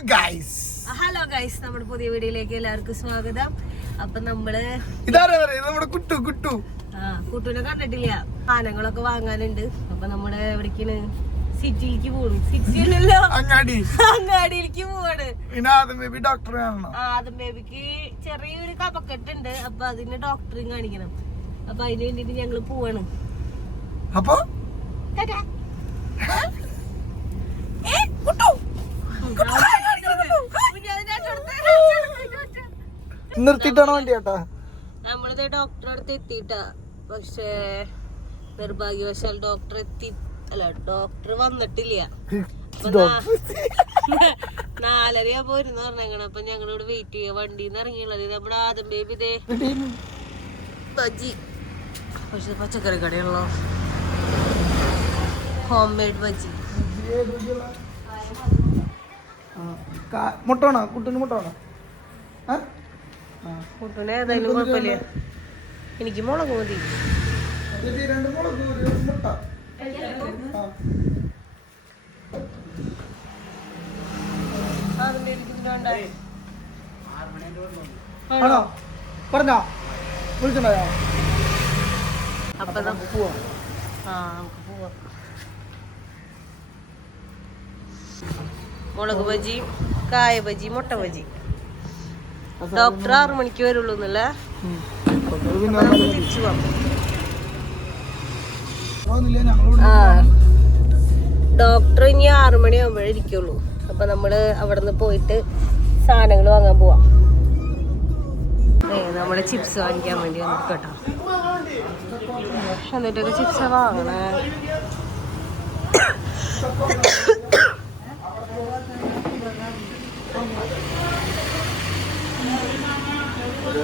Hello guys, നമ്മുടെ പുതിയ വീഡിയോയിലേക്ക് എല്ലാവർക്കും സ്വാഗതം. അപ്പൊ നമ്മള് കുട്ടുവിനെ കണ്ടിട്ടില്ല, സാധനങ്ങളൊക്കെ വാങ്ങാനുണ്ട്. അപ്പൊ നമ്മള് എവിടേക്കാണ്? സിറ്റിയിലേക്ക് പോകും. സിറ്റിയിലല്ലോ, അങ്ങാടിയിലേക്ക് പോവാണ്. ആദ്യം ബേബിക്ക് ചെറിയൊരു കഫക്കെട്ടുണ്ട്. അപ്പൊ അതിന് ഡോക്ടറെ കാണിക്കണം. അപ്പൊ അതിന് വേണ്ടിട്ട് ഞങ്ങള് പോവാണ്. അപ്പൊ നിർത്തിട്ടാണ് വണ്ടി കേട്ടാ. നമ്മളിത് ഡോക്ടറെ അടുത്ത് എത്തിയിട്ടാ. പക്ഷേ നിർഭാഗ്യവശാൽ ഡോക്ടർ വന്നിട്ടില്ല. 4:30 പോരുന്ന് പറഞ്ഞേക്കണം. അപ്പൊ ഞങ്ങളിവിടെ വെയിറ്റ് ചെയ്യാ. വണ്ടിന്ന് ഇറങ്ങിയുള്ളത് നമ്മുടെ ആദ്യം ബേബി ഇതേ ബജി, പക്ഷെ പച്ചക്കറി കടയാണല്ലോ. Home made bajji. മുട്ടാണോ? കുട്ടിന് മുട്ടാണോ? കുട്ടൂനെ ഏതായാലും കുഴപ്പമില്ല. എനിക്ക് മുളക് മതി. പറഞ്ഞോ, വിളിച്ചിട്ടുണ്ടായോ? അപ്പൊ നമുക്ക് പോവാം. നമുക്ക് പോവാം. മുളക് ബജി, കായ ബജി, മുട്ട ബജി. ഡോക്ടർ 6 മണിക്ക് വരുള്ളൂ എന്നല്ലേ? തിരിച്ചു പോവാം. ഡോക്ടർ ഇനി 6 മണിയാകുമ്പോഴേ ഇരിക്കുള്ളൂ. അപ്പൊ നമ്മള് അവിടെ നിന്ന് പോയിട്ട് സാധനങ്ങൾ വാങ്ങാൻ പോവാം. നമ്മുടെ ചിപ്സ് വാങ്ങിക്കാൻ വേണ്ടി വന്നു കേട്ടോ. എന്നിട്ടൊക്കെ ചിപ്സ് വാങ്ങണേ.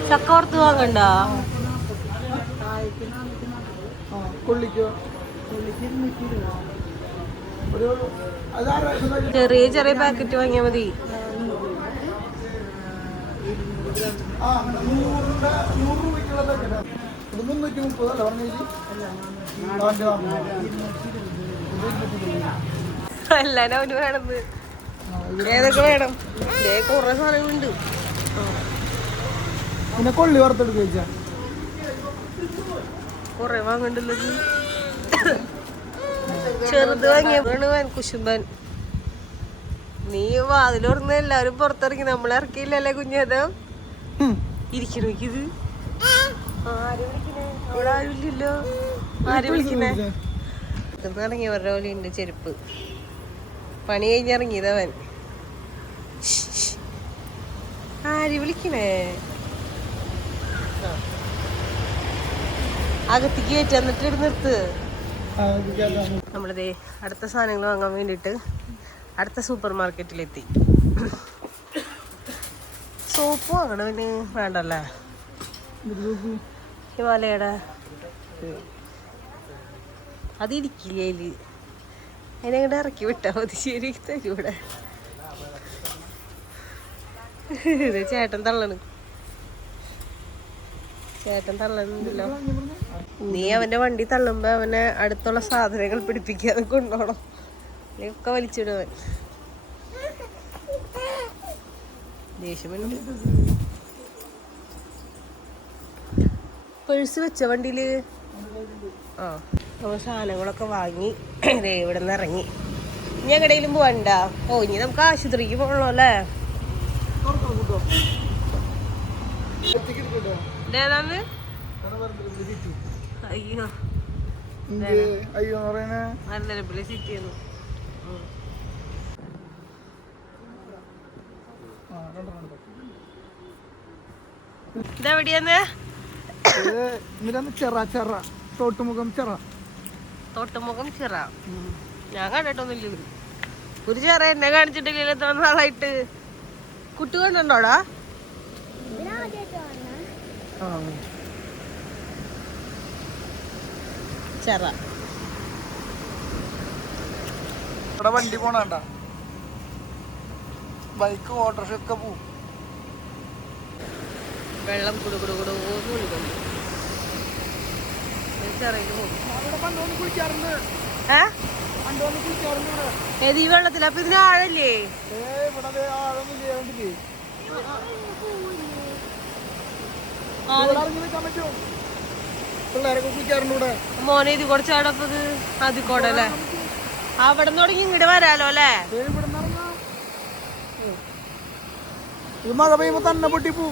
ചക്ക വറുത്ത് വാങ്ങണ്ട. ചെറിയ ചെറിയ പാക്കറ്റ് വാങ്ങിയാ മതി. എല്ലാരും അവന് വേണമെന്ന്. ഏതൊക്കെ വേണം? കുറെ സാധനങ്ങളുണ്ട്. പിന്നെ കൊള്ളി വറുത്തെടുക്ക കൊറേ വാങ്ങണ്ടല്ലോ. ചെറുത് വാങ്ങിയ കുശുമ്പൻ. നീ വാതിലോർന്ന് എല്ലാവരും പുറത്തിറങ്ങി, നമ്മളെ ഇറക്കിയില്ലല്ലേ കുഞ്ഞേതാ ഇരിക്കണോ? ഇത് ആര് വിളിക്കണേ? അവിടെ ആരുമില്ലല്ലോ. ആര് വിളിക്കണേ? ഇറങ്ങിയവരുടെ പോലെയുണ്ട് ചെരുപ്പ്. പണി കഴിഞ്ഞിറങ്ങിയതവൻ. ആര് വിളിക്കണേ? അകത്തേക്ക് കയറ്റി എന്നിട്ട് നിർത്ത്. നമ്മളിതേ അടുത്ത സാധനങ്ങൾ വാങ്ങാൻ വേണ്ടിട്ട് അടുത്ത സൂപ്പർ മാർക്കറ്റിലെത്തി. സോപ്പ് വാങ്ങണവന് വേണ്ടല്ലേ? ഹിമാലയയുടെ അതിരിക്കില്ല. അതിനെങ്ങോട്ട് ഇറക്കി വിട്ടാ മതി. ശരി തരൂടെ. ചേട്ടൻ തള്ളണ്. നീ അവന്റെ വണ്ടി തള്ളുമ്പോ അവനെ അടുത്തുള്ള സാധനങ്ങൾ പിടിപ്പിക്കാതെ കൊണ്ടോണം. ഒക്കെ വലിച്ചിടുവൻ. ദേഷ്യമുണ്ട്. പേഴ്സ് വെച്ച വണ്ടിയില്. നമ്മൾ സാധനങ്ങളൊക്കെ വാങ്ങി ഇവിടെ നിന്ന് ഇറങ്ങി. ഇനി എങ്ങടെയും പോവണ്ട. ഇനി നമുക്ക് ആശുപത്രിക്ക് പോകണല്ലോ അല്ലേ? ഏതാന്ന്? അയ്യോ നല്ല സിറ്റിന്ന്. ഇതെവിടെയാന്ന്? തോട്ടുമുഖം ചിറ. ഞാൻ കണ്ടിട്ടൊന്നുമില്ല. ഒരു ചിറ എന്നെ കാണിച്ചിട്ടില്ലല്ലോ എത്ര നാളായിട്ട്. കുട്ടി കണ്ടോടാ? ചിറ ഇവിടെ വണ്ടി പോണണ്ട. ബൈക്ക് ഓട്ടോറിക്ഷ ഒക്കെ പോവും. വെള്ളം കുടുകുടുകുടുന്നു. ഏത് ഈ വെള്ളത്തിൽ? അപ്പൊ ഇതിന് ആഴല്ലേ? നോക്കി പിള്ളേരൊക്കെ കുളിക്കാറുണ്ട് മോനെ ഇത് കുറച്ചാടപ്പത് അതിക്കോടെ അല്ലേ അവിടെ തുടങ്ങി ഇങ്ങോട്ട് വരാലോ അല്ലേ മഴ പെയ്യുമ്പോ തന്നെ പൊട്ടിപ്പോ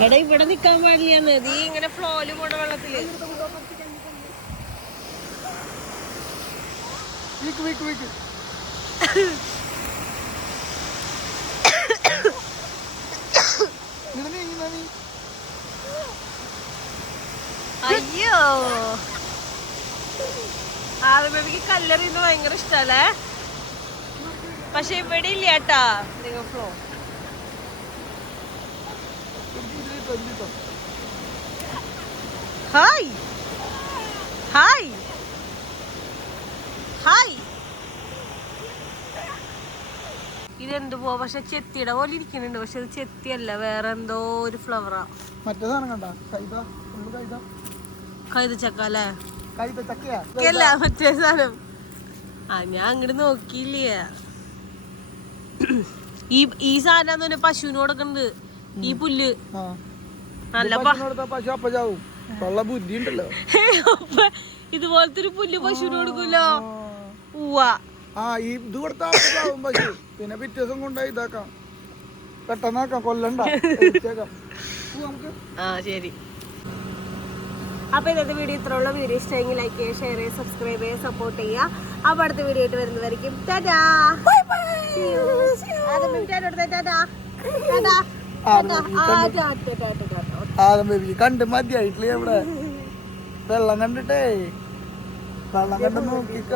എടാ ഇവിടെ നിക്കാൻ പാടില്ല നീ ഇങ്ങനെ ഫ്ലോയില് പോണ വെള്ളത്തില് അയ്യോ ആദ്യമേക്ക് കല്ലെറിയുന്നത് ഭയങ്കര ഇഷ്ടല്ലേ പക്ഷെ ഇവിടെ ഇല്ല കേട്ടാ നിങ്ങൾ ഫ്ലോ ഹായ് ഹായ് ഹായ് ഇതെന്ത് പോ പക്ഷെ ചെത്തിയുടെ പോലെ ഇരിക്കുന്നുണ്ട് പക്ഷെ ഇത് ചെത്തിയല്ല വേറെ എന്തോ ഒരു ഫ്ലവറാ മറ്റേ സാധനം കണ്ട കൈതച്ചക്ക അല്ലേ ചക്കയാ അല്ല മറ്റേ സാധനം ആ ഞാൻ അങ്ങോട്ട് നോക്കിയില്ല ഈ സാധനം പശുവിന് കൊടുക്കണത് ഈ പുല്ല് നല്ല പശു അപ്പ ചാവും ഉള്ള ബുദ്ധി ഉണ്ടല്ലോ ഇതുപോലത്തെ ഒരു പുല്ല് പശുവിന് കൊടുക്കൂലോ ഉവ്വാ ആ ഈ ഇത് കൊടുത്താൽ ചാവും പശു പിന്നെ പിറ്റേ ദിവസം കൊണ്ടുപോയി ഇതാക്കാം പെട്ടെന്നാക്കാം കൊല്ലണ്ട നമുക്ക് ആ ശരി അപ്പൊ ഇന്നത്തെ വീഡിയോ ഇത്രയുള്ള വീഡിയോ ഇഷ്ടമെങ്കിൽ ലൈക്ക് ചെയ്യുക ഷെയർ ചെയ്യുക സബ്സ്ക്രൈബ് ചെയ്യുക സപ്പോർട്ട് ചെയ്യുക അപ്പൊ അടുത്ത വീഡിയോ ആയിട്ട് വരുന്നതായിരിക്കും കണ്ട് മതിയായിട്ടില്ലേ ഇവിടെ വെള്ളം കണ്ടിട്ടേ വെള്ളം കണ്ട് നോക്കിക്ക